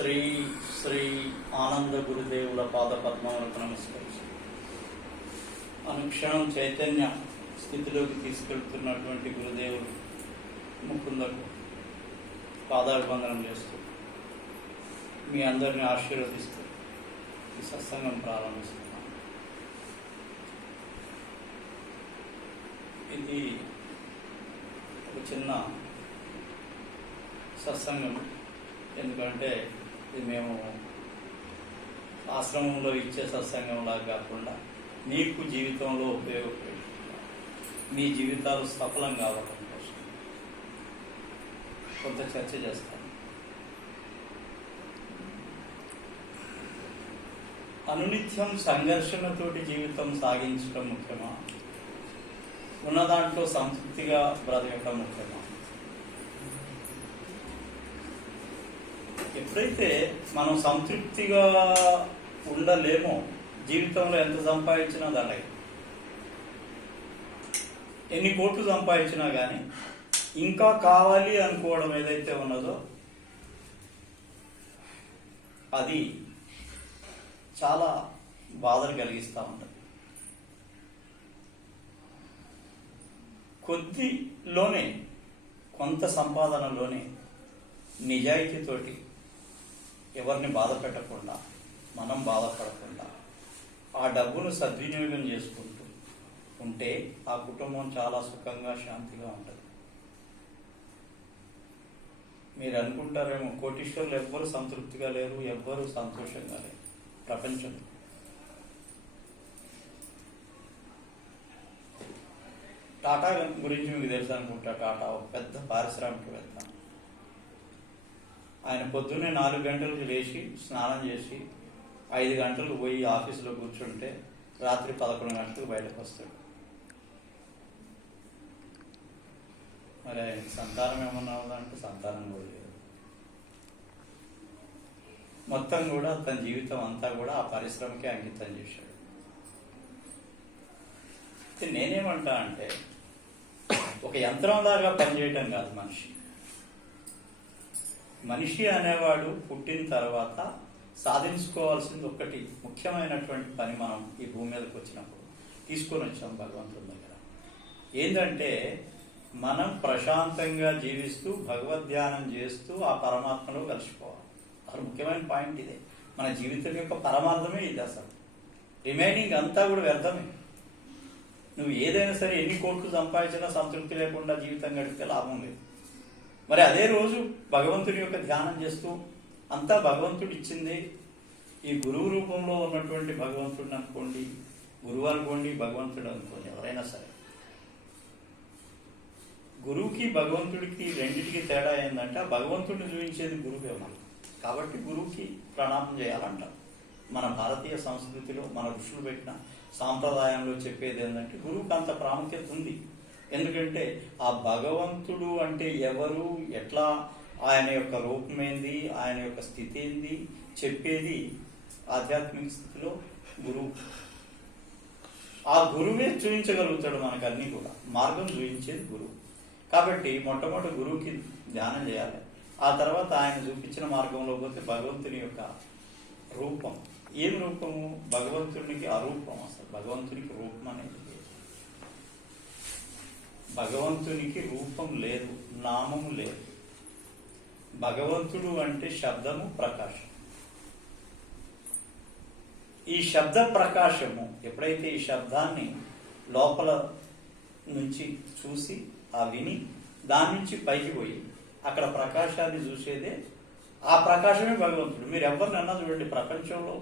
శ్రీ శ్రీ ఆనంద గురుదేవుల పాదపద్మములకు నమస్కరిస్తూ అనుక్షణం చైతన్య స్థితిలోకి తీసుకెళ్తున్నటువంటి గురుదేవులు ముకుందకు పాదాభివందనం చేస్తూ మీ అందరిని ఆశీర్వదిస్తూ ఈ సత్సంగం ప్రారంభిస్తున్నాను. ఇది ఒక చిన్న సత్సంగం. ఎందుకంటే ఇది మేము ఆశ్రమంలో ఇచ్చే సత్సంగంలాగా కాకుండా మీకు జీవితంలో ఉపయోగపడే, మీ జీవితాలు సఫలం కావడం కోసం కొంత చర్చ చేస్తాను. అనునిత్యం సంఘర్షణతోటి జీవితం సాగించడం ముఖ్యమా, ఉన్న దాంట్లో సంతృప్తిగా బ్రతకడం ముఖ్యమా? ఎప్పుడైతే మనం సంతృప్తిగా ఉండలేమో జీవితంలో ఎంత సంపాదించినా దండగ, ఎన్ని కోట్లు సంపాదించినా కానీ ఇంకా కావాలి అనుకోవడం ఏదైతే ఉన్నదో అది చాలా బాధను కలిగిస్తూ ఉంటుంది. కొద్దిలోనే, కొంత సంపాదనలోనే నిజాయితీతోటి ఎవరిని బాధ పెట్టకుండా, మనం బాధపడకుండా ఆ డబ్బును సద్వినియోగం చేసుకుంటూ ఉంటే ఆ కుటుంబం చాలా సుఖంగా, శాంతిగా ఉంటుంది. మీరు అనుకుంటారేమో కోటీశ్వరులు ఎవ్వరు సంతృప్తిగా లేరు, ఎవ్వరు సంతోషంగా లేరు ప్రపంచం. టాటా గురించి మీకు తెలుసు అనుకుంటా. టాటా ఒక పెద్ద పారిశ్రామికవేత్త. ఆయన పొద్దున్నే 4 గంటలకు లేచి స్నానం చేసి 5 గంటలకు పోయి ఆఫీసులో కూర్చుంటే రాత్రి 11 గంటలకు బయటకు వస్తాడు. మరి ఆయనకి సంతానం ఏమన్నా ఉందంటే సంతానం కూడా లేదు. మొత్తం కూడా తన జీవితం అంతా కూడా ఆ పరిశ్రమకే అంకితం చేశాడు. నేనేమంటా అంటే ఒక యంత్రంలాగా పనిచేయటం కాదు మనిషి. మనిషి అనేవాడు పుట్టిన తర్వాత సాధించుకోవాల్సింది ఒకటి ముఖ్యమైనటువంటి పని మనం ఈ భూమి మీదకి వచ్చినప్పుడు తీసుకొని వచ్చాం భగవంతుడి దగ్గర. ఏంటంటే మనం ప్రశాంతంగా జీవిస్తూ భగవద్ధ్యానం చేస్తూ ఆ పరమాత్మలో కలిసిపోవాలి. అసలు ముఖ్యమైన పాయింట్ ఇదే. మన జీవితం యొక్క పరమార్థమే ఇది. అసలు రిమైనింగ్ అంతా కూడా వ్యర్థమే. నువ్వు ఏదైనా సరే ఎన్ని కోట్లు సంపాదించినా సంతృప్తి లేకుండా జీవితం గడిపితే లాభం లేదు. మరి అదే రోజు భగవంతుడి యొక్క ధ్యానం చేస్తూ అంతా భగవంతుడు ఇచ్చింది, ఈ గురువు రూపంలో ఉన్నటువంటి భగవంతుడిని అనుకోండి, గురువు అనుకోండి, భగవంతుడు అనుకోండి, ఎవరైనా సరే. గురువుకి భగవంతుడికి రెండింటికి తేడా ఏంటంటే ఆ భగవంతుడిని చూపించేది గురువే మనం. కాబట్టి గురువుకి ప్రణామం చేయాలంటారు. మన భారతీయ సంస్కృతిలో మన ఋషులు పెట్టిన సాంప్రదాయంలో చెప్పేది ఏంటంటే గురువుకి అంత ప్రాముఖ్యత ఉంది. ఎందుకంటే ఆ భగవంతుడు అంటే ఎవరు, ఎట్లా, ఆయన యొక్క రూపం ఏంది, ఆయన యొక్క స్థితి ఏంది చెప్పేది ఆధ్యాత్మిక స్థితిలో గురువు. ఆ గురువే చూపించగలుగుతాడు మనకు అన్ని కూడా. మార్గం చూపించేది గురువు. కాబట్టి మొట్టమొదటి గురువుకి ధ్యానం చేయాలి. ఆ తర్వాత ఆయన చూపించిన మార్గంలో పోతే భగవంతుని యొక్క రూపం. ఏం రూపము? భగవంతునికి అరూపం. అసలు భగవంతునికి రూపం అనేది లేదు. భగవంతునికి రూపం లేదు, నామము లేదు. భగవంతుడు అంటే శబ్దము, ప్రకాశం. ఈ శబ్ద ప్రకాశము ఎప్పుడైతే ఈ శబ్దాన్ని లోపల నుంచి చూసి ఆ విని దాని నుంచి పైకి పోయి అక్కడ ప్రకాశాన్ని చూసేదే, ఆ ప్రకాశమే భగవంతుడు. మీరు ఎవరినన్నా చూడండి, ప్రపంచంలో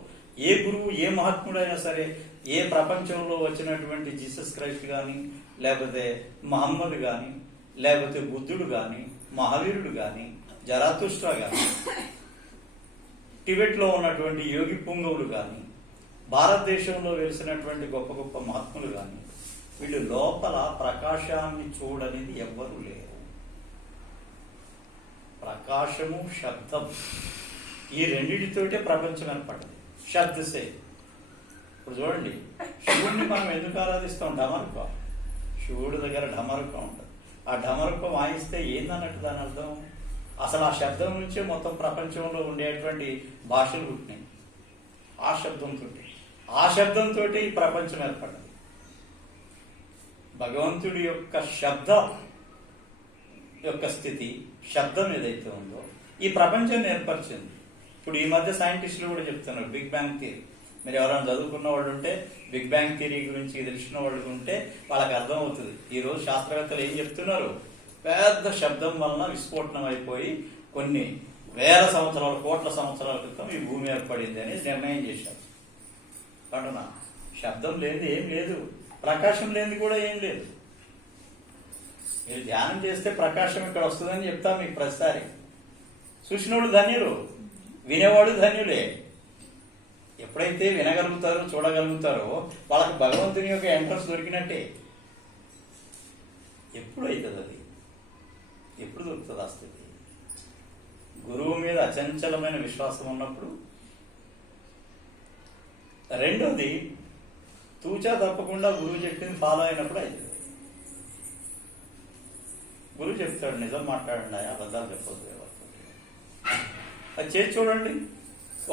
ఏ గురువు, ఏ మహాత్ముడైనా సరే, ఏ ప్రపంచంలో వచ్చినటువంటి జీసస్ క్రైస్ట్ కానీ, లేకపోతే మహమ్మద్ కానీ, లేకపోతే బుద్ధుడు కానీ, మహావీరుడు కానీ, జరాతుష్ట్రా కానీ, టిబెట్లో ఉన్నటువంటి యోగి పుంగవులు కానీ, భారతదేశంలో వెలిసినటువంటి గొప్ప గొప్ప మహాత్ములు కానీ, వీళ్ళు లోపల ప్రకాశాన్ని చూడనిది ఎవ్వరూ లేరు. ప్రకాశము, శబ్దం, ఈ రెండిటితోటే ప్రపంచం ఏర్పడింది. శబ్దసే. ఇప్పుడు చూడండి, శివుడిని మనం ఎందుకు ఆరాధిస్తాం? డమరుక. శివుడి దగ్గర ఢమరుక ఉంటుంది. ఆ ఢమరుక వాయిస్తే ఏందన్నట్టు దాని అర్థం అసలు ఆ శబ్దం నుంచే మొత్తం ప్రపంచంలో ఉండేటువంటి భాషలు పుట్టినాయి. ఆ శబ్దంతో ఈ ప్రపంచం ఏర్పడ్డది. భగవంతుడి యొక్క శబ్దం యొక్క స్థితి, శబ్దం ఏదైతే ఉందో ఈ ప్రపంచాన్ని ఏర్పరిచింది. ఇప్పుడు ఈ మధ్య సైంటిస్టులు కూడా చెప్తున్నారు బిగ్ బ్యాంగ్ థియరీ. మీరు ఎవరైనా చదువుకున్న వాళ్ళు ఉంటే, బిగ్ బ్యాంగ్ థియరీ గురించి తెలిసిన వాళ్ళు ఉంటే వాళ్ళకి అర్థం అవుతుంది. ఈరోజు శాస్త్రవేత్తలు ఏం చెప్తున్నారు, పెద్ద శబ్దం వలన విస్ఫోటనం అయిపోయి కొన్ని వేల సంవత్సరాలు, కోట్ల సంవత్సరాల క్రితం ఈ భూమి ఏర్పడింది అని నిర్ణయం చేశారు. అంటున్నా, శబ్దం లేనిది ఏం లేదు, ప్రకాశం లేనిది కూడా ఏం లేదు. మీరు ధ్యానం చేస్తే ప్రకాశం ఇక్కడ వస్తుందని చెప్తా మీకు ప్రతిసారి. చూసినోళ్ళు ధన్యులు, వినేవాళ్ళు ధన్యులే. ఎప్పుడైతే వినగలుగుతారో, చూడగలుగుతారో వాళ్ళకి భగవంతుని యొక్క ఎంట్రన్స్ దొరికినట్టే. ఎప్పుడు అవుతుంది అది? ఎప్పుడు దొరుకుతుంది ఆ స్థితి? గురువు మీద అచంచలమైన విశ్వాసం ఉన్నప్పుడు. రెండోది, తూచా తప్పకుండా గురువు చెప్పింది ఫాలో అయినప్పుడు అవుతుంది. గురువు చెప్తాడు, నిజం మాట్లాడండి, అబద్ధాలు చెప్పొద్దు. అది చేసి చూడండి.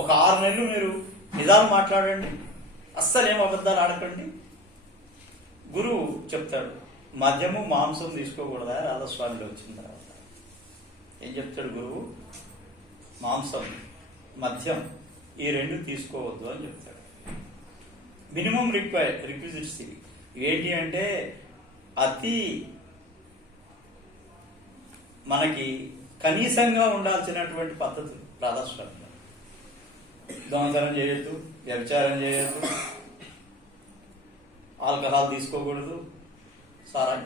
ఒక 6 నెలలు మీరు నిజాలు మాట్లాడండి, అస్సలు ఏం అబద్ధాలు ఆడకండి. గురువు చెప్తాడు, మద్యము మాంసం తీసుకోకూడదా? రాధాస్వామిలో వచ్చిన తర్వాత ఏం చెప్తాడు గురువు? మాంసం, మద్యం ఈ 2 తీసుకోవద్దు అని చెప్తాడు. మినిమం రిక్విజిట్స్ ఇవి ఏంటి అంటే, అతి మనకి కనీసంగా ఉండాల్సినటువంటి పద్ధతులు రాధాస్వామిలో. దొంగతనం చేయొద్దు, వ్యభిచారం చేయొద్దు, ఆల్కహాల్ తీసుకోకూడదు, సారాయి,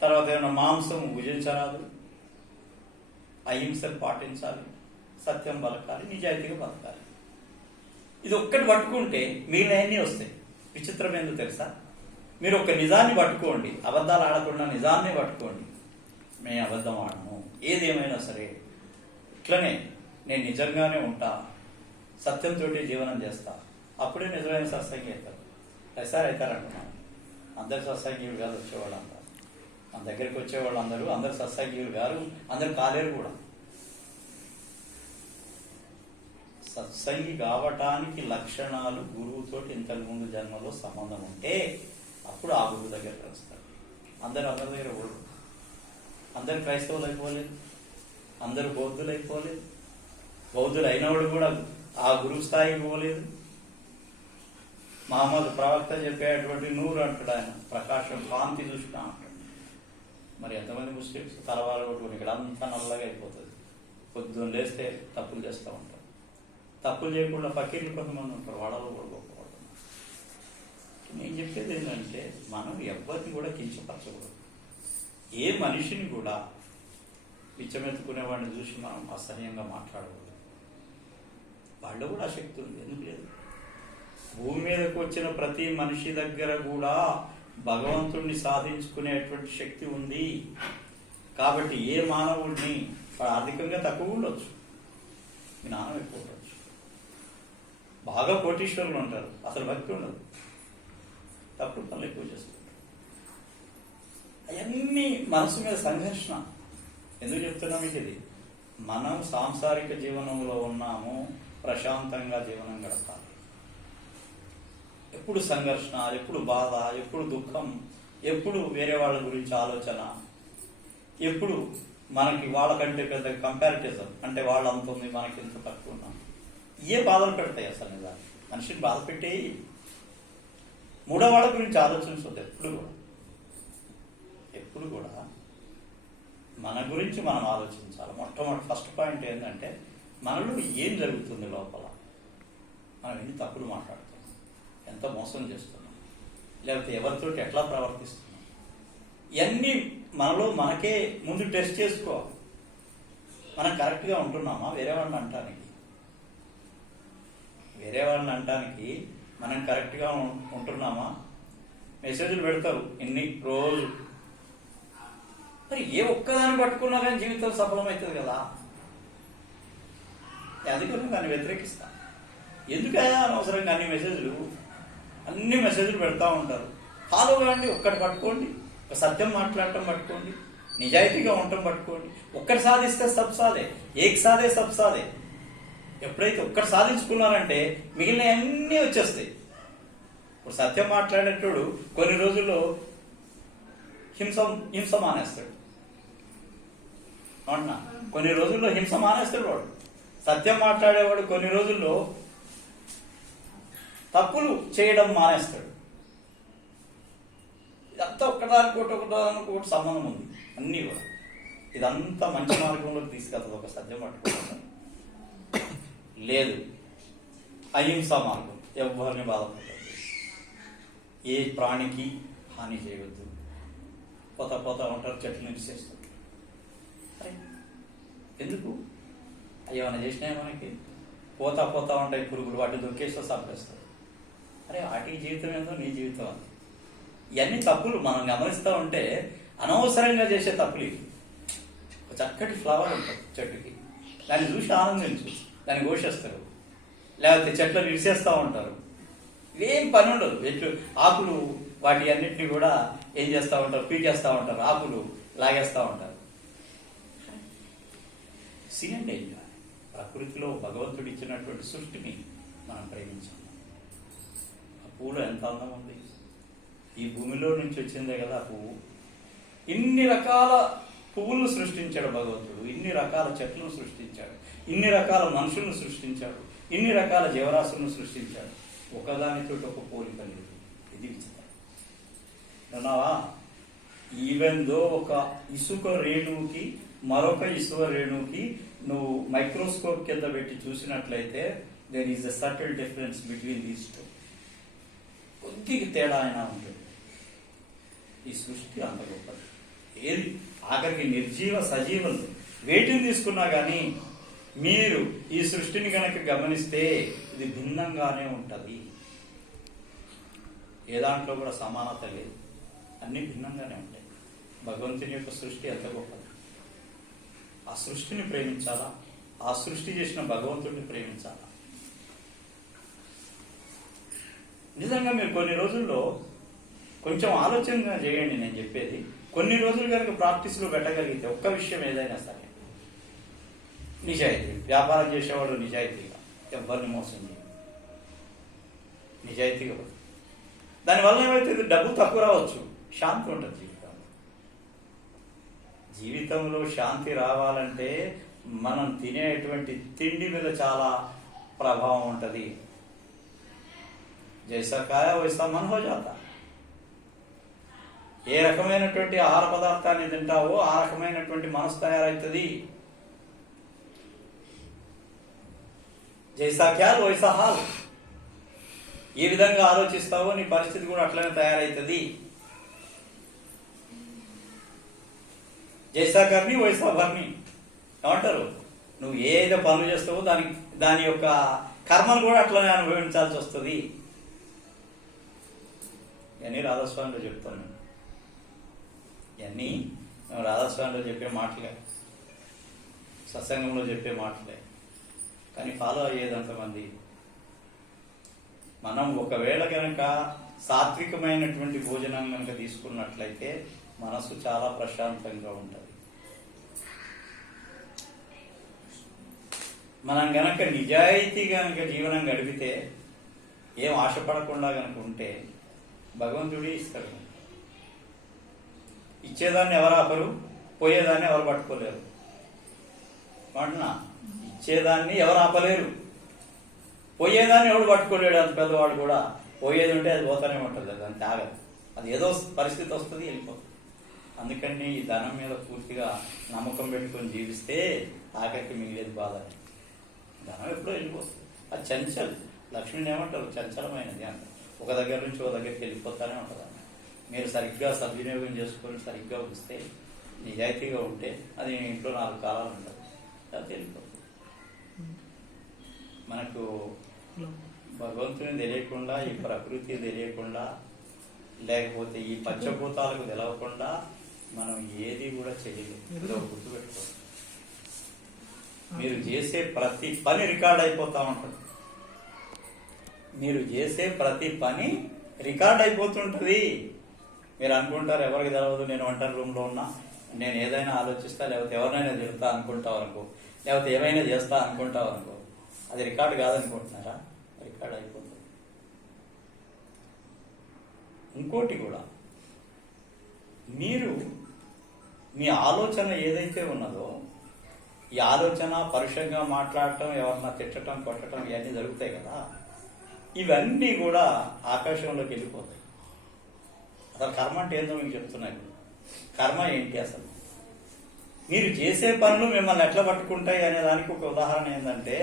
తర్వాత ఏమైనా మాంసం భుజించరాదు, అహింసను పాటించాలి, సత్యం బతకాలి, నిజాయితీగా బతకాలి. ఇది ఒక్కటి పట్టుకుంటే మిగిలినవన్నీ వస్తాయి. విచిత్రం ఏందో తెలుసా? మీరు ఒక నిజాన్ని పట్టుకోండి, అబద్ధాలు ఆడకుండా నిజాన్ని పట్టుకోండి. మేము అబద్ధం ఆడము, ఏదేమైనా సరే ఇట్లనే నేను నిజంగానే ఉంటా, సత్యంతో జీవనం చేస్తా, అప్పుడే నిజమైన సత్సంగి అవుతారు. ఎస్ఆర్ అవుతారంటున్నాను. అందరు సత్సంగీయులు కాదు వచ్చేవాళ్ళు అందరూ. మన దగ్గరికి వచ్చేవాళ్ళు అందరూ సత్సంగీయులు కాదు, అందరు కాలేరు కూడా. సత్సంగి కావటానికి లక్షణాలు గురువుతోటి ఇంతకు ముందు జన్మలో సంబంధం ఉంటే అప్పుడు ఆ గురువు దగ్గరికి వస్తారు. అందరి దగ్గర కూడా అందరు క్రైస్తవులు అయిపోలేదు, అందరూ బౌద్ధులు అయిపోలేదు, బౌద్ధులు అయినవాడు కూడా ఆ గురువు స్థాయికి పోలేదు. మహమ్మద్ ప్రవక్త చెప్పేటువంటి నూరు అంటాడు ఆయన, ప్రకాశం, కాంతి చూసిన అంటాడు. మరి ఎంతమంది ముస్లిమ్స్ తలవాళ్ళు కొట్టుకుని ఇక్కడ అంతా నల్లగా అయిపోతుంది. పొద్దున్న లేస్తే తప్పులు చేస్తూ ఉంటారు. తప్పులు చేయకుండా ఫకీర్లు కొంతమంది ఉంటారు, వాళ్ళలో కూడా గొప్పవాళ్ళు. నేను చెప్పేది ఏంటంటే, మనం ఎవరిని కూడా కించపరచకూడదు. ఏ మనిషిని కూడా పిచ్చమెత్తుకునే వాడిని చూసి మనం అసహ్యంగా మాట్లాడకూడదు. వాళ్ళు కూడా శక్తి ఉంది, ఎందుకు లేదు? భూమి మీదకు వచ్చిన ప్రతి మనిషి దగ్గర కూడా భగవంతుడిని సాధించుకునేటువంటి శక్తి ఉంది. కాబట్టి ఏ మానవుడిని ఆర్థికంగా తక్కువ ఉండొచ్చు, జ్ఞానం ఎక్కువ ఉండొచ్చు. బాగా కోటీశ్వరులు ఉంటారు, అసలు భక్తి ఉండదు, తప్పుడు పనులు ఎక్కువ చేస్తారు. అవన్నీ మనసు మీద సంఘర్షణ. ఎందుకు చెప్తున్నా మీకు ఇది? మనం సాంసారిక జీవనంలో ఉన్నాము, ప్రశాంతంగా జీవనం గడపాలి. ఎప్పుడు సంఘర్షణ, ఎప్పుడు బాధ, ఎప్పుడు దుఃఖం, ఎప్పుడు వేరే వాళ్ళ గురించి ఆలోచన, ఎప్పుడు మనకి వాళ్ళకంటే పెద్ద కంపారిటిజం, అంటే వాళ్ళు అంత ఉంది మనకి ఇంత తక్కువ ఉన్నాం. ఏ బాధలు పెడతాయి అసలు? నిజాన్ని మనిషిని బాధ పెట్టేయి. మూడో వాళ్ళ గురించి ఆలోచించవద్దు ఎప్పుడు కూడా మన గురించి మనం ఆలోచించాలి. మొట్టమొదటి ఫస్ట్ పాయింట్ ఏంటంటే, మనలో ఏం జరుగుతుంది లోపల, మనం ఎన్ని తప్పులు మాట్లాడుతున్నాం, ఎంత మోసం చేస్తున్నాం, లేకపోతే ఎవరితోటి ఎట్లా ప్రవర్తిస్తున్నాం, ఇవన్నీ మనలో మనకే ముందు టెస్ట్ చేసుకోవాలి. మనం కరెక్ట్గా ఉంటున్నామా? వేరే వాళ్ళని అంటానికి మనం కరెక్ట్గా ఉంటున్నామా? మెసేజ్లు పెడతారు ఇన్ని రోజు, మరి ఏ ఒక్కదాన్ని పట్టుకున్నా కానీ జీవితం సఫలమవుతుంది కదా. అందుకని దాన్ని వ్యతిరేకిస్తా. ఎందుకయ్యా అనవసరంగా అన్ని మెసేజ్లు పెడతా ఉంటారు. ఫాలో కాండి, ఒక్కటి పట్టుకోండి, ఒక సత్యం మాట్లాడటం పట్టుకోండి, నిజాయితీగా ఉండటం పట్టుకోండి. ఒక్కటి సాధిస్తే సబ్ సాధే, ఏక్ సాధే సబ్ సాధే. ఎప్పుడైతే ఒక్కటి సాధించుకున్నారంటే మిగిలిన అన్నీ వచ్చేస్తాయి. ఇప్పుడు సత్యం మాట్లాడేటోడు కొన్ని రోజుల్లో హింస మానేస్తాడు. అవునా? కొన్ని రోజుల్లో హింస మానేస్తాడు వాడు. సత్యం మాట్లాడేవాడు కొన్ని రోజుల్లో తప్పులు చేయడం మానేస్తాడు. ఇదంతా ఒకదానికొకటి సంబంధం ఉంది. అన్నీ కూడా ఇదంతా మంచి మార్గంలోకి తీసుకెళ్తుంది ఒక సత్యం పట్టుకుంటారు. లేదు అహింసా మార్గం, ఎవరిని బాధపడదు, ఏ ప్రాణికి హాని చేయవద్దు, పోతా ఉంటారు, చెట్లు నిలిచేస్తారు. ఎందుకు ఏమైనా చేసినాయి మనకి? పోతా ఉంటాయి పురుగులు, వాటిని దొక్కేస్తే చంపేస్తారు. అరే వాటి జీవితం ఏందో నీ జీవితం అది. ఇవన్నీ తప్పులు మనం గమనిస్తూ ఉంటే అనవసరంగా చేసే తప్పులు ఇవి. ఒక చక్కటి ఫ్లవర్ ఉంటుంది చెట్టుకి, దాన్ని చూసి ఆనందించు, దాన్ని ఘోషిస్తారు. లేకపోతే చెట్లు విడిసేస్తూ ఉంటారు, ఇవేం పని ఉండదు. చెట్లు ఆకులు వాటి అన్నింటినీ కూడా ఏం చేస్తూ ఉంటారు, పీకేస్తూ ఉంటారు, ఆకులు లాగేస్తూ ఉంటారు. సీనండి ప్రకృతిలో భగవంతుడు ఇచ్చినటువంటి సృష్టిని మనం ప్రేమించాం. ఆ పువ్వులో ఎంత అందం ఉంది. ఈ భూమిలో నుంచి వచ్చిందే కదా ఆ పువ్వు. ఇన్ని రకాల పువ్వులను సృష్టించాడు భగవంతుడు, ఇన్ని రకాల చెట్లను సృష్టించాడు, ఇన్ని రకాల మనుషులను సృష్టించాడు, ఇన్ని రకాల జీవరాశులను సృష్టించాడు. ఒకదానితో ఒక పోలిక లేదు. ఇది విచిత్రం. అన్నావా? ఈవెన్ దో ఒక ఇసుక రేణువుకి మరొక ఇసుక రేణువుకి నువ్వు మైక్రోస్కోప్ కింద పెట్టి చూసినట్లయితే there is a subtle difference between these two. కొద్దిగా తేడా అయినా ఉంటుంది. ఈ సృష్టి అంత గొప్పది. ఏది ఆఖరికి నిర్జీవ సజీవులు వేటిని తీసుకున్నా కానీ మీరు ఈ సృష్టిని కనుక గమనిస్తే ఇది భిన్నంగానే ఉంటుంది. ఏ దాంట్లో కూడా సమానత లేదు, అన్నీ భిన్నంగానే ఉంటాయి. భగవంతుని యొక్క సృష్టి ఎంత గొప్పది. ఆ సృష్టిని ప్రేమించాలా, ఆ సృష్టి చేసిన భగవంతుడిని ప్రేమించాలా. నిజంగా మీరు కొన్ని రోజుల్లో కొంచెం ఆలోచన చేయండి. నేను చెప్పేది కొన్ని రోజులు కనుక ప్రాక్టీస్లో పెట్టగలిగితే ఒక్క విషయం ఏదైనా సరే, నిజాయితీ, వ్యాపారం చేసేవాడు నిజాయితీగా, ఎవరిని మోసం చేయడు, నిజాయితీగా. దానివల్ల ఏమైతే డబ్బు తక్కువ రావచ్చు, శాంతి ఉంటుంది జీవితంలో శాంతి రావాలంటే మనం తినేటువంటి తిండి మీద చాలా ప్రభావం ఉంటుంది. జైసా కాయా వైసా మన్ హో జాతా. ఏ రకమైనటువంటి ఆహార పదార్థాన్ని తింటావో ఆ రకమైనటువంటి మనసు తయారవుతుంది. జైసా ఖ్యాల్ వైసా హాల్. ఏ విధంగా ఆలోచిస్తావో నీ పరిస్థితి కూడా అట్లనే తయారవుతుంది. జైసా కర్ని వైసా భర్ని ఏమంటారు? నువ్వు ఏదో పనులు చేస్తావో దాని యొక్క కర్మను కూడా అట్లనే అనుభవించాల్సి వస్తుంది. ఇవన్నీ రాధాస్వామిలో చెప్తాను. ఇవన్నీ రాధాస్వామిలో చెప్పే మాటలే, సత్సంగంలో చెప్పే మాటలే, కానీ ఫాలో అయ్యేది అంతమంది. మనం ఒకవేళ కనుక సాత్వికమైనటువంటి భోజనం కనుక తీసుకున్నట్లయితే మనసు చాలా ప్రశాంతంగా ఉంటుంది. మనం గనక నిజాయితీ గనక జీవనం గడిపితే, ఏం ఆశపడకుండా గనక ఉంటే భగవంతుడే ఇస్తాడు. ఇచ్చేదాన్ని ఎవరు ఆపరు, పోయేదాన్ని ఎవరు పట్టుకోలేరు. అంటున్నా, ఇచ్చేదాన్ని ఎవరు ఆపలేరు, పోయేదాన్ని ఎవడు పట్టుకోలేడు. అంత పెద్దవాడు కూడా పోయేది ఉంటే అది పోతానే ఉంటుంది, అది అంత ఆగదు. అది ఏదో పరిస్థితి వస్తుంది, వెళ్ళిపోతుంది. అందుకని ఈ ధనం మీద పూర్తిగా నమ్మకం పెట్టుకొని జీవిస్తే ఆఖరికి మిగిలేదు బాధ. ధనం ఎప్పుడో వెళ్ళిపోతుంది. అది చంచల్. లక్ష్మిని ఏమంటారు? చంచలమైనది అంట. ఒక దగ్గర నుంచి ఒక దగ్గరికి వెళ్ళిపోతానే ఉంటుంది. మీరు సరిగ్గా సద్వినియోగం చేసుకొని సరిగ్గా ఉంచితే, నిజాయితీగా ఉంటే అది ఇంట్లో 4 కాలాలు ఉంటుంది, అది వెళ్ళిపోతుంది. మనకు భగవంతుని తెలియకుండా, ఈ ప్రకృతి తెలియకుండా, లేకపోతే ఈ పంచభూతాలకు తెలవకుండా మనం ఏది కూడా చేయలేదు. ఏదో గుర్తుపెట్టుకోండి. మీరు చేసే ప్రతి పని రికార్డ్ అయిపోతా ఉంటుంది. మీరు చేసే ప్రతి పని రికార్డ్ అయిపోతుంటుంది. మీరు అనుకుంటారు ఎవరికి తెలవదు, నేను వంటరి రూమ్లో ఉన్నా నేను ఏదైనా ఆలోచిస్తా, లేకపోతే ఎవరినైనా తిడతా అనుకుంటావు అనుకో, లేకపోతే ఏమైనా చేస్తా అనుకుంటావు అనుకో, అది రికార్డు కాదనుకుంటున్నారా? రికార్డ్ అయిపోతుంది. ఇంకోటి కూడా, మీరు మీ ఆలోచన ఏదైతే ఉన్నదో, ఈ ఆలోచన పరుషంగా మాట్లాడటం, ఎవరన్నా తిట్టడం, కొట్టడం, ఇవన్నీ జరుగుతాయి కదా, ఇవన్నీ కూడా ఆకాశంలోకి వెళ్ళిపోతాయి. అసలు కర్మ అంటే ఏందో మీకు చెప్తున్నాను. కర్మ ఏంటి అసలు? మీరు చేసే పనులు మిమ్మల్ని ఎట్లా పట్టుకుంటాయి అనే దానికి ఒక ఉదాహరణ ఏంటంటే,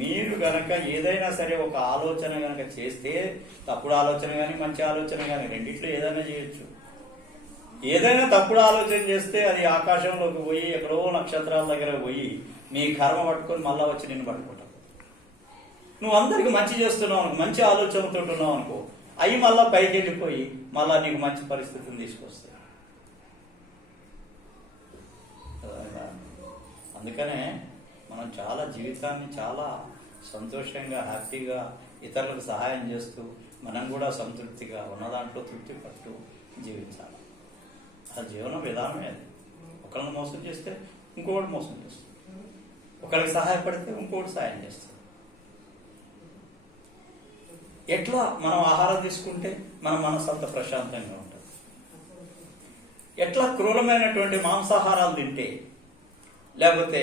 మీరు గనక ఏదైనా సరే ఒక ఆలోచన గనక చేస్తే, తప్పుడు ఆలోచన కానీ మంచి ఆలోచన కానీ రెండిట్లో ఏదైనా చేయొచ్చు. ఏదైనా తప్పుడు ఆలోచన చేస్తే అది ఆకాశంలోకి పోయి ఎక్కడో నక్షత్రాల దగ్గర పోయి మీ కర్మ పట్టుకొని మళ్ళా వచ్చి నిన్ను పట్టుకుంటావు. నువ్వు అందరికి మంచి చేస్తున్నావు అనుకో, మంచి ఆలోచనతో ఉన్నావు అనుకో, అవి మళ్ళా పైకి వెళ్ళిపోయి మళ్ళా నీకు మంచి పరిస్థితిని తీసుకొస్తాయి. అందుకనే మనం చాలా జీవితాన్ని చాలా సంతోషంగా, హ్యాపీగా, ఇతరులకు సహాయం చేస్తూ మనం కూడా సంతృప్తిగా ఉన్న దాంట్లో తృప్తి పడుతూ జీవించాలి. ఆ జీవన విధానమే అది. ఒకరిని మోసం చేస్తే ఇంకొకటి మోసం చేస్తుంది, ఒకరికి సహాయపడితే ఇంకొకటి సహాయం చేస్తుంది. ఎట్లా మనం ఆహారం తీసుకుంటే మన మనసు అంత ప్రశాంతంగా ఉంటుంది. ఎట్లా క్రూరమైనటువంటి మాంసాహారాలు తింటే, లేకపోతే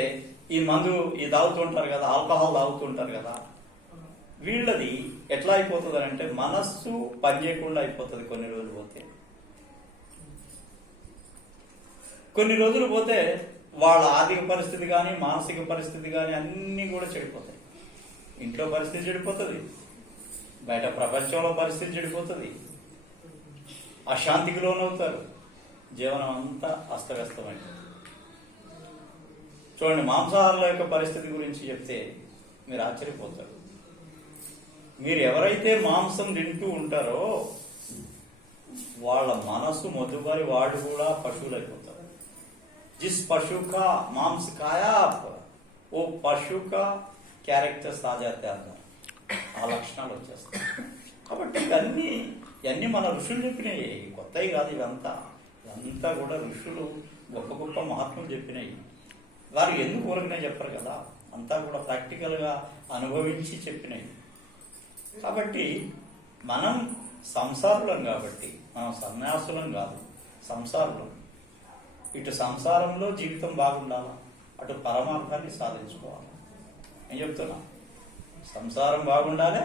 ఈ మందు ఈ తాగుతుంటారు కదా, ఆల్కహాల్ తాగుతుంటారు కదా, వీళ్ళది ఎట్లా అయిపోతుంది అంటే మనస్సు పనిచేయకుండా అయిపోతుంది. కొన్ని రోజులు పోతే వాళ్ళ ఆర్థిక పరిస్థితి కానీ, మానసిక పరిస్థితి కానీ అన్నీ కూడా చెడిపోతాయి. ఇంట్లో పరిస్థితి చెడిపోతుంది, బయట ప్రపంచంలో పరిస్థితి చెడిపోతుంది, అశాంతికి లోనవుతారు, జీవనం అంతా అస్తవ్యస్తమైంది. చూడండి, మాంసాహారుల యొక్క పరిస్థితి గురించి చెప్తే మీరు ఆశ్చర్యపోతారు. మీరు ఎవరైతే మాంసం తింటూ ఉంటారో వాళ్ళ మనసు మొదలుబారి వాడు కూడా పశువులు అయిపోతారు. जिस पशु का मांस खाया आप, वो पशु का క్యారెక్టర్స్ ఆ జాతి ఆ లక్షణాలు వచ్చేస్తాయి. కాబట్టి ఇవన్నీ మన ఋషులు చెప్పినాయి, కొత్తవి కాదు. ఇదంతా కూడా ఋషులు గొప్ప గొప్ప మహాత్ములు చెప్పినాయి. వారు ఎందుకు ఊరకనే చెప్పరు కదా, అంతా కూడా ప్రాక్టికల్గా అనుభవించి చెప్పినాయి. కాబట్టి మనం సంసారులం కాబట్టి, మనం సన్యాసులం కాదు, సంసారులం. ఇటు సంసారంలో జీవితం బాగుండాలా, అటు పరమార్థాన్ని సాధించుకోవాలి. నేను చెప్తున్నా, సంసారం బాగుండాలి,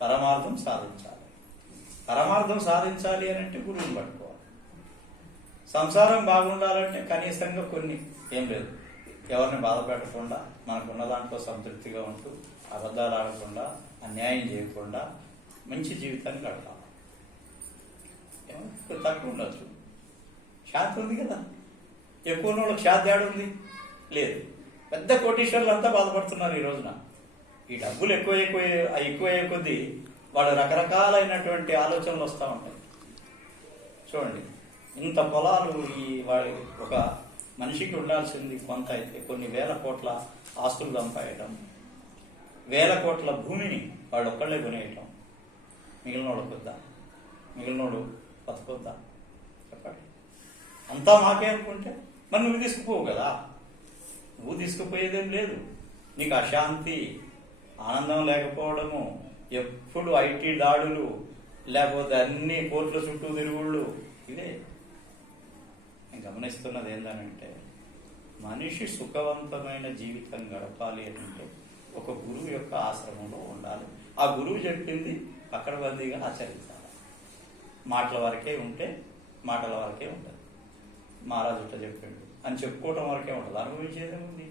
పరమార్థం సాధించాలి. పరమార్థం సాధించాలి అని అంటే గురువుని పట్టుకోవాలి. సంసారం బాగుండాలంటే కనీసంగా కొన్ని ఏం లేదు, ఎవరిని బాధ పెట్టకుండా, మనకున్న దాంట్లో సంతృప్తిగా ఉంటూ, అబద్ధాలు ఆడకుండా, అన్యాయం చేయకుండా మంచి జీవితాన్ని గడపాలి. తక్కువ ఉండొచ్చు, శాంతి ఉంది కదా. ఎక్కువ వాళ్ళకి శాంతి ఏడుంది? లేదు. పెద్ద కోటీశ్వర్లు అంతా బాధపడుతున్నారు ఈ రోజున. ఈ డబ్బులు ఎక్కువ కొద్దీ వాళ్ళు రకరకాలైనటువంటి ఆలోచనలు వస్తూ ఉంటాయి. చూడండి, ఇంత పొలాలు ఒక మనిషికి ఉండాల్సింది కొంత అయితే కొన్ని వేల కోట్ల ఆస్తులు సంపాదడం, వేల కోట్ల భూమిని వాళ్ళు ఒక్కళ్ళే కొనేయటం, మిగిలినోడు కొద్దా, మిగిలినోడు బతుకొద్దా? చెప్పండి. అంతా మాకే అనుకుంటే మరి నువ్వు తీసుకుపోవు కదా. నువ్వు తీసుకుపోయేదేం లేదు. నీకు అశాంతి, ఆనందం లేకపోవడము, ఎప్పుడు ఐటీ దాడులు, లేకపోతే అన్ని కోర్టుల చుట్టూ తిరుగుళ్ళు, ఇదే. నేను గమనిస్తున్నది ఏంటంటే, మనిషి సుఖవంతమైన జీవితం గడపాలి అంటే ఒక గురువు యొక్క ఆశ్రమంలో ఉండాలి. ఆ గురువు చెప్పింది పకడ్బందీగా ఆచరించాలి. మాటల వరకే ఉంటే మాటల వరకే ఉంటుంది. మహారాజు ఇట్లా చెప్పాడు అని చెప్పుకోవటం వరకే ఉంటుంది, అనుభవించేదేముంది?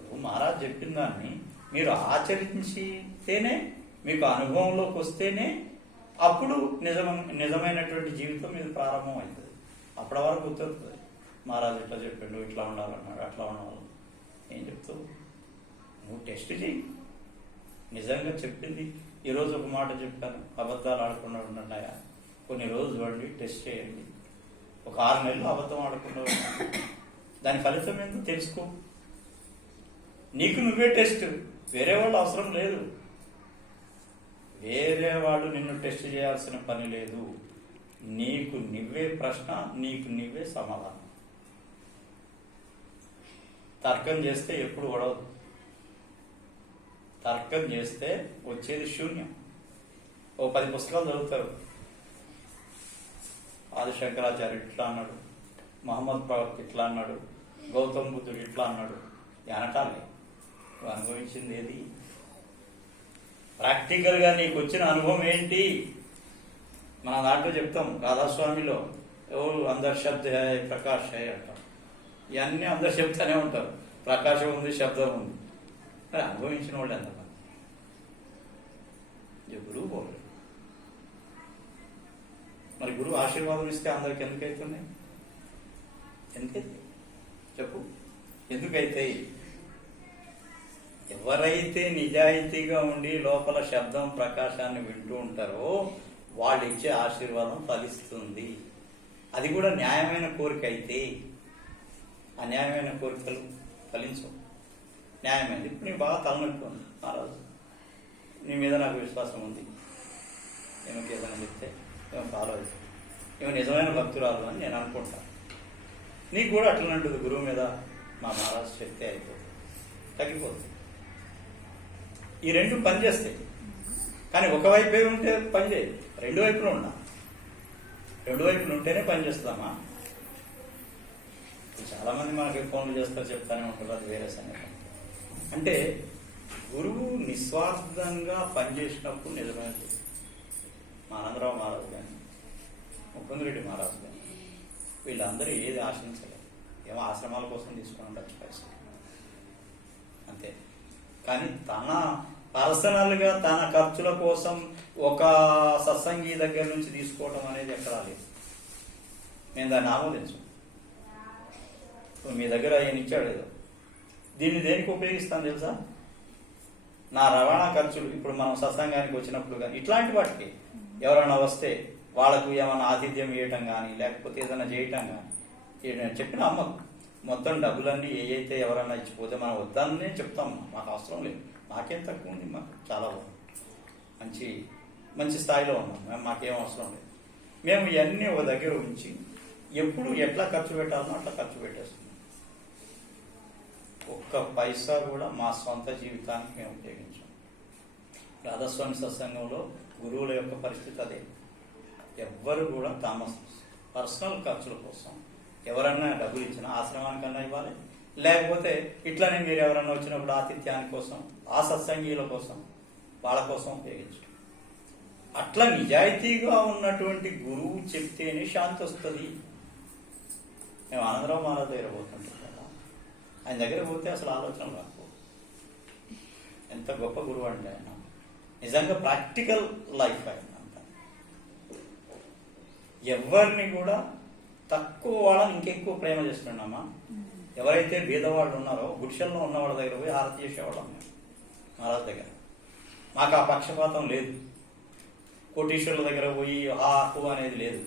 ఇప్పుడు మహారాజు చెప్పిన దాన్ని మీరు ఆచరించితేనే, మీకు అనుభవంలోకి వస్తేనే అప్పుడు నిజమైనటువంటి జీవితం మీద ప్రారంభం అవుతుంది. అప్పటి వరకు గుర్తొస్తుంది. మహారాజు ఇట్లా చెప్పాడు, ఇట్లా ఉండాలన్నాడు, అట్లా ఉండాలి. ఏం చెప్తావు? నువ్వు టెస్ట్ చేయి. నిజంగా చెప్పింది ఈరోజు ఒక మాట చెప్పాను, అబద్ధాలు ఆడకుండా ఉంటున్నాయా? కొన్ని రోజులు చూడండి, టెస్ట్ చేయండి. ఒక 6 నెలలు అబద్ధం ఆడకుండా దాని ఫలితం ఏంటో తెలుసుకో. నీకు నువ్వే టెస్ట్, వేరే వాళ్ళు అవసరం లేదు. వేరే వాళ్ళు నిన్ను టెస్ట్ చేయాల్సిన పని లేదు. నీకు నువ్వే ప్రశ్న, నీకు నువ్వే సమాధానం. తర్కం చేస్తే ఎప్పుడు గొడవదు. తర్కం చేస్తే వచ్చేది శూన్యం. ఓ 10 పుస్తకాలు చదువుతారు. ఆదిశంకరాచార్యుడు ఇట్లా అన్నాడు, మహమ్మద్ ప్రవక్త ఇట్లా అన్నాడు, గౌతమ్ బుద్ధుడు ఇట్లా అన్నాడు. అనటాలే నువ్వు అనుభవించింది ఏది? ప్రాక్టికల్గా నీకు వచ్చిన అనుభవం ఏంటి? మన దాంట్లో చెప్తాం రాధాస్వామిలో ఎవరు అందరు శబ్ద ప్రకాశ్ అంటారు. ఇవన్నీ అందరు చెప్తానే ఉంటారు. ప్రకాశం ఉంది, శబ్దం ఉంది. మరి అనుభవించిన వాళ్ళు ఎంతమంది? గురువు పోలేదు. మరి గురువు ఆశీర్వాదం ఇస్తే అందరికి ఎందుకైతున్నాయి? ఎందుకైతే చెప్పు, ఎందుకైతాయి? ఎవరైతే నిజాయితీగా ఉండి లోపల శబ్దం ప్రకాశాన్ని వింటూ ఉంటారో వాళ్ళు ఇచ్చే ఆశీర్వాదం ఫలిస్తుంది. అది కూడా న్యాయమైన కోరిక అయితే. అన్యాయమైన కోరికలు ఫలించవు. న్యాయమైనది. ఇప్పుడు నీకు బాగా తలనొప్పి ఉంది మహారాజు, నీ మీద నాకు విశ్వాసం ఉంది, ఏమకి ఏదైనా చెప్తే ఏమో ఫాలో అవుతుంది, ఏమో నిజమైన భక్తురాలు అని నేను అనుకుంటాను. నీకు కూడా అట్లా ఉంటుంది. గురువు మీద మా మహారాజు చెప్తే అయిపోతుంది, తగ్గిపోతుంది. ఈ రెండు పనిచేస్తాయి. కానీ ఒకవైపే ఉంటే పనిచేయదు, రెండు వైపులు ఉన్నా. రెండు వైపులు ఉంటేనే పనిచేస్తామా? చాలామంది మనకి ఫోన్లు చేస్తారు, చెప్తానే ఉంటారు, అది వేరే సంగతి. అంటే గురువు నిస్వార్థంగా పనిచేసినప్పుడు నిజమైన మా ఆనందరావు మహారాజు కానీ, ముకుందరెడ్డి మహారాజు కానీ వీళ్ళందరూ ఏది ఆశించలేదు. ఏమో ఆశ్రమాల కోసం తీసుకుని ఉండొచ్చు పైసలు అంతే. కానీ తన పర్సనల్గా తన ఖర్చుల కోసం ఒక సత్సంగి దగ్గర నుంచి తీసుకోవడం అనేది ఎక్కడా లేదు. నేను దాన్ని ఆమోదించు. మీ దగ్గర ఆయన ఇచ్చాడు ఏదో, దీన్ని దేనికి ఉపయోగిస్తాను తెలుసా? నా రవాణా ఖర్చులు. ఇప్పుడు మనం సత్సంగానికి వచ్చినప్పుడు కానీ ఇట్లాంటి వాటికి ఎవరైనా వస్తే వాళ్ళకు ఏమైనా ఆతిథ్యం ఇవ్వటం కానీ, లేకపోతే ఏదైనా చేయటం కానీ, నేను చెప్పిన అమ్మకు మొత్తం డబ్బులన్నీ ఏవైతే ఎవరైనా ఇచ్చిపోతే మనం వద్దానే చెప్తాం. మాకు అవసరం లేదు, మాకేం తక్కువ ఉంది, మాకు చాలా మంచి మంచి స్థాయిలో ఉన్నాం, మాకేం అవసరం లేదు. మేము ఇవన్నీ ఒక దగ్గర ఉంచి ఎప్పుడు ఎట్లా ఖర్చు పెట్టాలనో అట్లా ఖర్చు పెట్టేస్తున్నాం. ఒక్క పైసా కూడా మా సొంత జీవితానికి మేము ఉపయోగించాం. రాధాస్వామి సత్సంగంలో గురువుల యొక్క పరిస్థితి అదే. ఎవ్వరు కూడా తమ పర్సనల్ ఖర్చుల కోసం ఎవరన్నా డబ్బులు ఇచ్చినా ఆశ్రమానికన్నా ఇవ్వాలి, లేకపోతే ఇట్లానే మీరు ఎవరన్నా వచ్చినప్పుడు ఆతిథ్యాని కోసం, ఆ సత్సంగీల కోసం, వాళ్ళ కోసం ఉపయోగించడం. అట్లా నిజాయితీగా ఉన్నటువంటి గురువు చెప్తేనే శాంతి వస్తుంది. మేము ఆనందరావు మహారాజు దగ్గర పోతుంటాం కదా, ఆయన దగ్గర పోతే అసలు ఆలోచన రాకు. ఎంత గొప్ప గురువు అంటే ఆయన నిజంగా ప్రాక్టికల్ లైఫ్ ఆయన. అంత ఎవరిని కూడా తక్కువ వాళ్ళని ఇంకెక్కువ ప్రేమ చేస్తున్నామా? ఎవరైతే బీదవాళ్ళు ఉన్నారో గుడిసెల్లో ఉన్న వాళ్ళ దగ్గర పోయి హారతి చేసేవాళ్ళం మేము మహారాజు దగ్గర. మాకు ఆ పక్షపాతం లేదు. కోటీశ్వరుల దగ్గర పోయి హక్కు అనేది లేదు.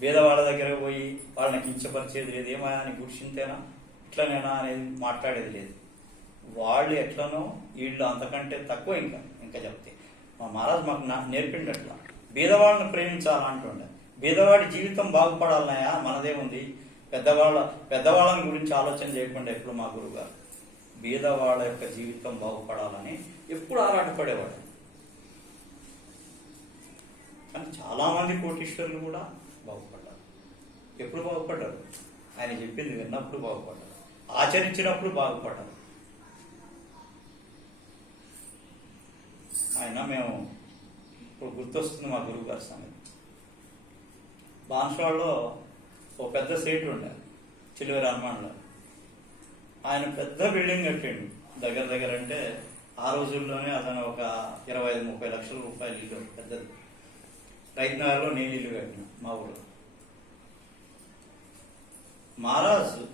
బీదవాళ్ళ దగ్గర పోయి వాళ్ళని కించపరిచేది లేదు. ఏమైనా అని గుడిసింతేనా ఇట్లనేనా అనేది మాట్లాడేది లేదు. వాళ్ళు ఎట్లనో వీళ్ళు అంతకంటే తక్కువ. ఇంకా చెప్తే మా మహారాజు మాకు నేర్పిండి అట్లా బీదవాళ్ళని ప్రేమించాలంటుండే. బీదవాడి జీవితం బాగుపడాలన్నాయా, మనదేముంది? పెద్దవాళ్ళని గురించి ఆలోచన చేయకుండా ఎప్పుడు మా గురువు గారు బీదవాళ్ళ యొక్క జీవితం బాగుపడాలని ఎప్పుడు ఆరాటపడేవాడు. కానీ చాలామంది కోటీశ్వరులు కూడా బాగుపడ్డారు. ఎప్పుడు బాగుపడ్డారు? ఆయన చెప్పింది విన్నప్పుడు బాగుపడ్డారు, ఆచరించినప్పుడు బాగుపడ్డారు. ఆయన మేము ఇప్పుడు గుర్తొస్తుంది మా గురువు గారి సంగతి. బాన్స్వాడలో ఓ పెద్ద సీటు ఉండే, చిలువరి హనుమాన్లో. ఆయన పెద్ద బిల్డింగ్ కట్టిండు. దగ్గర దగ్గర అంటే ఆ రోజుల్లోనే అతను ఒక 25-30 లక్షల రూపాయలు ఇల్లు పెద్దది. రైతునగర్లో నేను ఇల్లు కట్టిన మా ఊళ్ళో. మహారాజు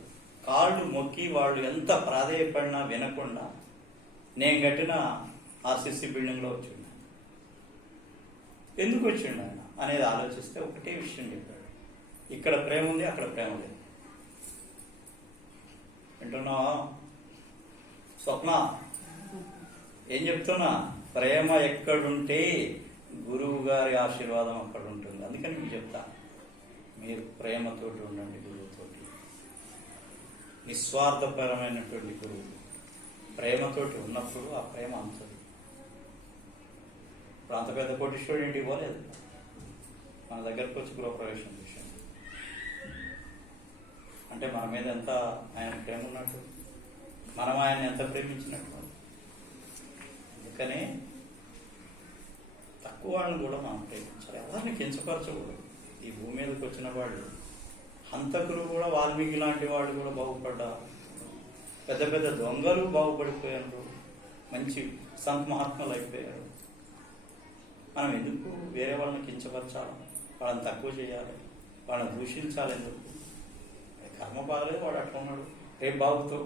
కాళ్ళు మొక్కి వాళ్ళు ఎంత ప్రాధేయపడినా వినకుండా నేను కట్టిన ఆర్సీసీ బిల్డింగ్లో వచ్చిండు. ఎందుకు వచ్చిండు ఆయన అనేది ఆలోచిస్తే ఒకటే విషయం చెప్పాడు, ఇక్కడ ప్రేమ ఉంది, అక్కడ ప్రేమ లేదు. వింటున్నావా స్వప్న? ఏం చెప్తున్నా? ప్రేమ ఎక్కడుంటే గురువు గారి ఆశీర్వాదం అక్కడ ఉంటుంది. అందుకని మీకు చెప్తా, మీరు ప్రేమతోటి ఉండండి గురువుతోటి. నిస్వార్థపరమైనటువంటి గురువు ప్రేమతోటి ఉన్నప్పుడు ఆ ప్రేమ అంతది. ఇప్పుడు అంత పెద్ద కోటీశ్వరుడు ఇంటికి పోలేదు, మన దగ్గరకు వచ్చి గృహప్రవేశం చేశాడు అంటే మన మీద ఎంత ఆయన ప్రేమ ఉన్నట్టు, మనం ఆయన ఎంత ప్రేమించినట్టు. అందుకనే తక్కువ వాళ్ళని కూడా మనం ప్రేమించాలి, ఎవరిని కించపరచకూడదు. ఈ భూమి మీదకి వచ్చిన వాళ్ళు హంతకులు కూడా, వాల్మీకి లాంటి వాళ్ళు కూడా బాగుపడ్డారు, పెద్ద పెద్ద దొంగలు బాగుపడిపోయారు, మంచి సంత మహాత్ములు అయిపోయారు. మనం ఎందుకు వేరే వాళ్ళని కించపరచాలి, వాళ్ళని తక్కువ చేయాలి, వాళ్ళని దూషించాలి? ఎందుకు? కర్మ బాగలేదు, వాడు అట్లా ఉన్నాడు, రేపు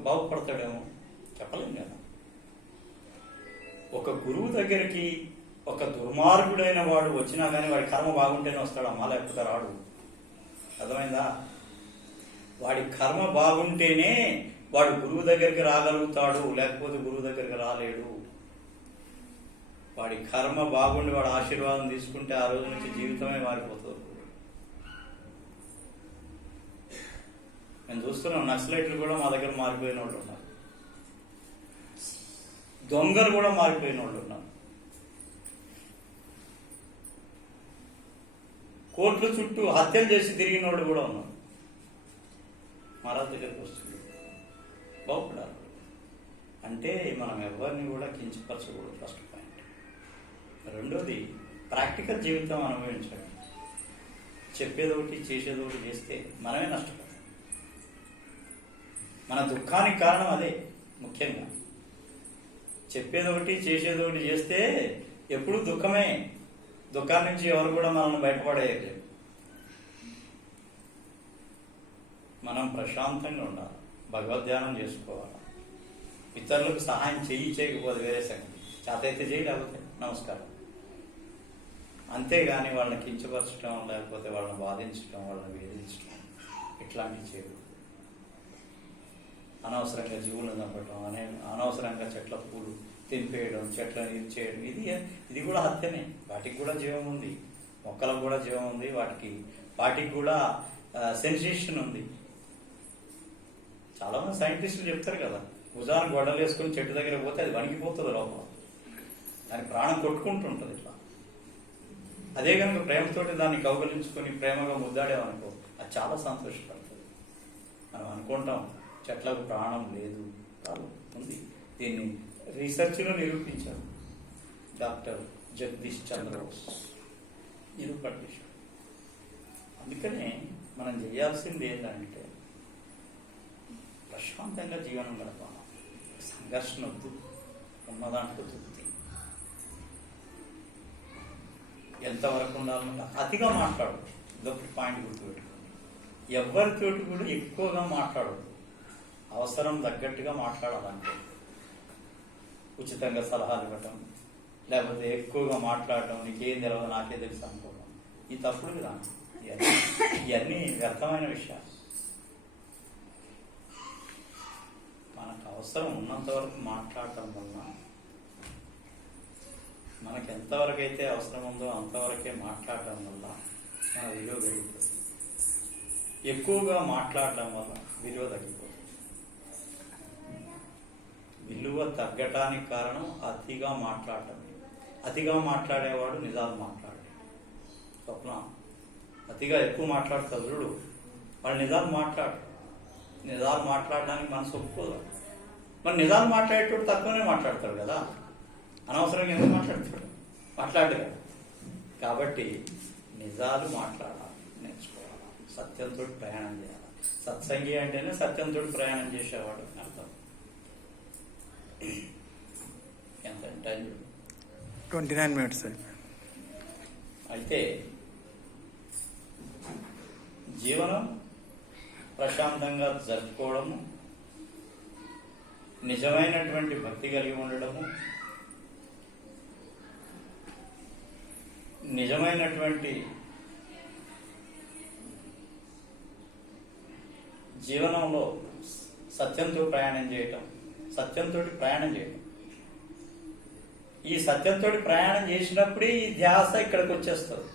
బాగుపడతాడేమో చెప్పలేం కదా. ఒక గురువు దగ్గరికి ఒక దుర్మార్గుడైన వాడు వచ్చినా కానీ వాడి కర్మ బాగుంటేనే వస్తాడమ్మా, లేకపోతే రాడు. అర్థమైందా? వాడి కర్మ బాగుంటేనే వాడు గురువు దగ్గరికి రాగలుగుతాడు, లేకపోతే గురువు దగ్గరికి రాలేడు. వాడి కర్మ బాగుండి వాడు ఆశీర్వాదం తీసుకుంటే ఆ రోజు నుంచి జీవితమే మారిపోతుంది. నేను చూస్తున్నాం, నక్సలైట్లు కూడా మా దగ్గర మారిపోయిన వాళ్ళు ఉన్నారు, దొంగలు కూడా మారిపోయిన వాళ్ళు ఉన్నారు, కోర్టుల చుట్టూ హత్యలు చేసి తిరిగిన వాళ్ళు కూడా ఉన్నారు. మహారాజ్ దగ్గరికి వస్తుంది బాగుపడాలి అంటే మనం ఎవరిని కూడా కించపరచకూడదు, ఫస్ట్ పాయింట్. రెండోది ప్రాక్టికల్ జీవితం అనుభవించడం. చెప్పేదొకటి చేసేదొకటి చేస్తే మనమే నష్టపోతాం. మన దుఃఖానికి కారణం అదే ముఖ్యంగా. చెప్పేదొకటి చేసేదొకటి చేస్తే ఎప్పుడు దుఃఖమే. దుఃఖాన్ని నుంచి ఎవరు కూడా మనల్ని బయటపడేయలేదు. మనం ప్రశాంతంగా ఉండాలి, భగవద్ధ్యానం చేసుకోవాలి, ఇతరులకు సహాయం చేయకపోతే వేరే సంగతి, చేతైతే చేయి, లేకపోతే నమస్కారం. అంతేగాని వాళ్ళని కించపరచడం, లేకపోతే వాళ్ళని బాధించడం, వాళ్ళని వేధించడం ఇట్లాంటివి చేయదు. అనవసరంగా జీవులను చంపడం, అనవసరంగా చెట్ల పూలు తెంపేయడం, చెట్లను ఇది చేయడం, ఇది కూడా హత్యనే. వాటికి కూడా జీవం ఉంది, మొక్కలకు కూడా జీవం ఉంది, వాటికి కూడా సెన్సేషన్ ఉంది. చాలా మంది సైంటిస్టులు చెప్తారు కదా, భుజాన్ని గొడవలు వేసుకొని చెట్టు దగ్గర పోతే అది వణికిపోతుంది లోపల, దాని ప్రాణం కొట్టుకుంటుంటుంది ఇట్లా. అదే కనుక ప్రేమతోటి దాన్ని కౌగలించుకొని ప్రేమగా ముద్దాడేమనుకో, అది చాలా సంతోషపడుతుంది. మనం అనుకుంటాం చెట్లకు ప్రాణం లేదు, కాదు, ఉంది. దీన్ని రీసెర్చ్లో నిరూపించారు డాక్టర్ జగదీష్ చంద్రబోస్, నిరూపించారు. అందుకనే మనం చేయాల్సింది ఏంటంటే ప్రశాంతంగా జీవనం గడపాలి, సంఘర్షణ వద్దు, ఉన్నదాంట్లో తృప్తి. ఎంతవరకు ఉండాలంటే అతిగా మాట్లాడదు, ఇదొకటి పాయింట్ గుర్తుపెట్టుకోండి. ఎవరితోటి కూడా ఎక్కువగా మాట్లాడదు, అవసరం తగ్గట్టుగా మాట్లాడాలంటే. ఉచితంగా సలహాలు ఇవ్వటం, లేకపోతే ఎక్కువగా మాట్లాడటం, నీకేం తెలియదు నాకే తెలుసు అనుకోవడం, ఈ తప్పుడు విధానం. ఇవన్నీ వ్యర్థమైన విషయాలు. మనకు అవసరం ఉన్నంత వరకు మాట్లాడటం వల్ల, మనకు ఎంతవరకు అయితే అవసరం ఉందో అంతవరకే మాట్లాడటం వల్ల మన విలువ పెరుగుతుంది. ఎక్కువగా మాట్లాడటం వల్ల విలువ తగ్గిపోతుంది. విలువ తగ్గటానికి కారణం అతిగా మాట్లాడటం. అతిగా మాట్లాడేవాడు నిజాలు మాట్లాడే స్వప్న. అతిగా ఎక్కువ మాట్లాడతాడు చూడు, వాడు నిజాలు మాట్లాడడానికి మనసు ఒప్పుకోదు. మరి నిజాలు మాట్లాడేటోడు తక్కువనే మాట్లాడతాడు కదా, అనవసరంగా ఎందుకు మాట్లాడు కదా. కాబట్టి నిజాలు మాట్లాడాలి, నేర్చుకోవాలి, సత్యంతో ప్రయాణం చేయాలి. సత్సంగి అంటేనే సత్యంతో ప్రయాణం చేసేవాడు అర్థం. ఎంత టైం? 29 minutes. అయితే జీవనం ప్రశాంతంగా జరుపుకోవడము, నిజమైనటువంటి భక్తి కలిగి ఉండడము, నిజమైనటువంటి జీవనంలో సత్యంతో ప్రయాణం చేయటం, ఈ సత్యంతో ప్రయాణం చేసినప్పుడే ఈ ధ్యాస ఇక్కడికి వచ్చేస్తుంది.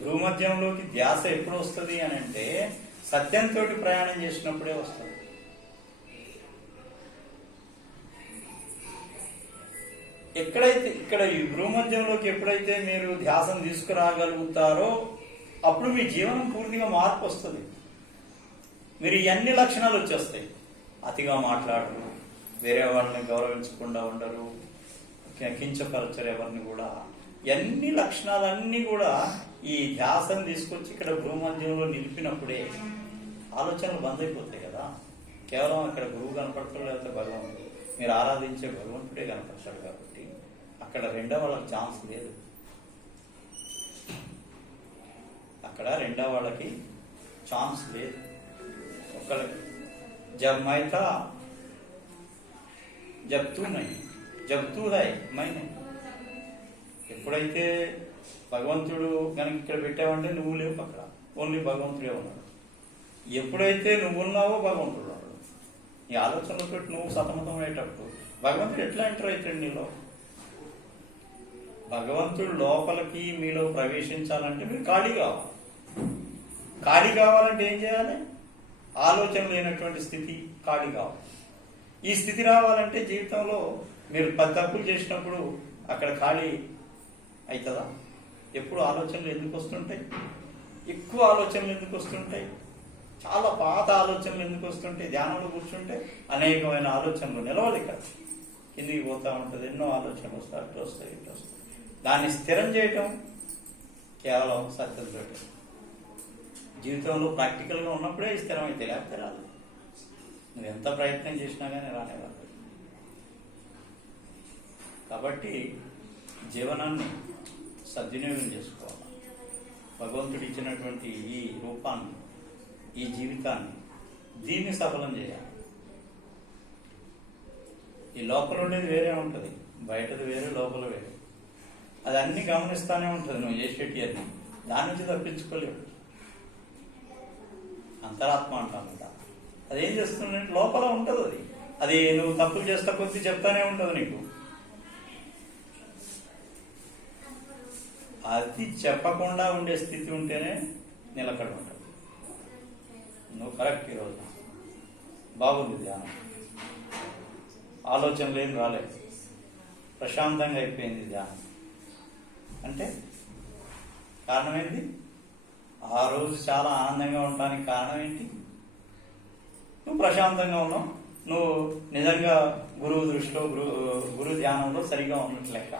భూమధ్యంలోకి ధ్యాస ఎప్పుడు వస్తుంది అని అంటే సత్యంతో ప్రయాణం చేసినప్పుడే వస్తుంది. ఎక్కడైతే ఇక్కడ ఈ భూమధ్యంలోకి ఎప్పుడైతే మీరు ధ్యాసం తీసుకురాగలుగుతారో అప్పుడు మీ జీవనం పూర్తిగా మార్పు వస్తుంది. మీరు ఇవన్నీ లక్షణాలు వచ్చేస్తాయి. అతిగా మాట్లాడరు, వేరే వాళ్ళని గౌరవించకుండా ఉండరు, కించపరచరు ఎవరిని కూడా. ఎన్ని లక్షణాలన్నీ కూడా ఈ ధ్యాసం తీసుకొచ్చి ఇక్కడ భూమధ్యంలో నిలిపినప్పుడే ఆలోచనలు బంద్ అయిపోతాయి కదా. కేవలం అక్కడ గురువు కనపడతాడు, లేకపోతే భగవంతుడు, మీరు ఆరాధించే భగవంతుడే కనపడతాడు. కాబట్టి అక్కడ రెండో వాళ్ళకి ఛాన్స్ లేదు. అక్కడ రెండో వాళ్ళకి ఛాన్స్ లేదు. ఒకళ్ళకి జబ్ మై థా జబ్ తూ నహీ, జబ్ తూ హై మై నహీ. ఎప్పుడైతే భగవంతుడు కనుక ఇక్కడ పెట్టావంటే నువ్వు లేవు, అక్కడ ఓన్లీ భగవంతుడే ఉన్నాడు. ఎప్పుడైతే నువ్వు ఉన్నావో భగవంతుడు ఉన్నాడు. ఈ ఆలోచనలతో నువ్వు సతమతం అయ్యేటప్పుడు భగవంతుడు ఎట్లా ఎంటర్ అవుతాడు నీలో? భగవంతుడు లోపలికి మీలో ప్రవేశించాలంటే మీరు ఖాళీ కావాలి. ఖాళీ కావాలంటే ఏం చేయాలి? ఆలోచన లేనటువంటి స్థితి ఖాళీ కావాలి. ఈ స్థితి రావాలంటే జీవితంలో మీరు 10 తప్పులు చేసినప్పుడు అక్కడ ఖాళీ అవుతుందా? ఎప్పుడు ఆలోచనలు ఎందుకు వస్తుంటాయి? ఎక్కువ ఆలోచనలు ఎందుకు వస్తుంటాయి? చాలా పాత ఆలోచనలు ఎందుకు వస్తుంటాయి? ధ్యానంలో కూర్చుంటే అనేకమైన ఆలోచనలు నిలవాలి కదా, కిందికి పోతూ ఉంటుంది. ఎన్నో ఆలోచనలు వస్తాయి, అటు వస్తాయి, ఇటు వస్తాయి. దాన్ని స్థిరం చేయటం కేవలం సత్యంతో. జీవితంలో ప్రాక్టికల్గా ఉన్నప్పుడే స్థిరం అయితే, లేకపోతే రాదు. నువ్వు ఎంత ప్రయత్నం చేసినా కానీ రానేవాడు. కాబట్టి జీవనాన్ని సద్వినియోగం చేసుకోవాలి. భగవంతుడు ఇచ్చినటువంటి ఈ రూపాన్ని, ఈ జీవితాన్ని, దీన్ని సఫలం చేయాలి. ఈ లోపల ఉండేది వేరే ఉంటుంది, బయటది వేరే, లోపల వేరే. అది అన్ని గమనిస్తూనే ఉంటుంది నువ్వు చేసేటి అన్ని. దాని నుంచి తప్పించుకోలేవు. అంతరాత్మ అంటాం కదా, అదేం చేస్తుందంటే లోపల ఉంటుంది. అది నువ్వు తప్పులు చేస్తా కొద్దీ చెప్తానే ఉంటుంది నీకు. అది చెప్పకుండా ఉండే స్థితి ఉంటేనే నిలకడ ఉంటుంది. నువ్వు కరెక్ట్. ఈరోజు బాగుంది ధ్యానం, ఆలోచనలు ఏం రాలేదు, ప్రశాంతంగా అయిపోయింది ధ్యానం. అంటే కారణం ఏంటి? ఆ రోజు చాలా ఆనందంగా ఉండడానికి కారణం ఏంటి? నువ్వు ప్రశాంతంగా ఉన్నావు. నువ్వు నిజంగా గురువు దృష్టిలో, గురు ధ్యానంలో సరిగా ఉన్నట్లు లెక్క.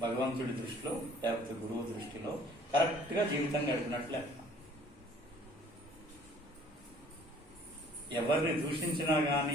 భగవంతుడి దృష్టిలో లేకపోతే గురువు దృష్టిలో కరెక్ట్గా జీవితం గడిపినట్లు లెక్క. ఎవరిని దూషించినా కానీ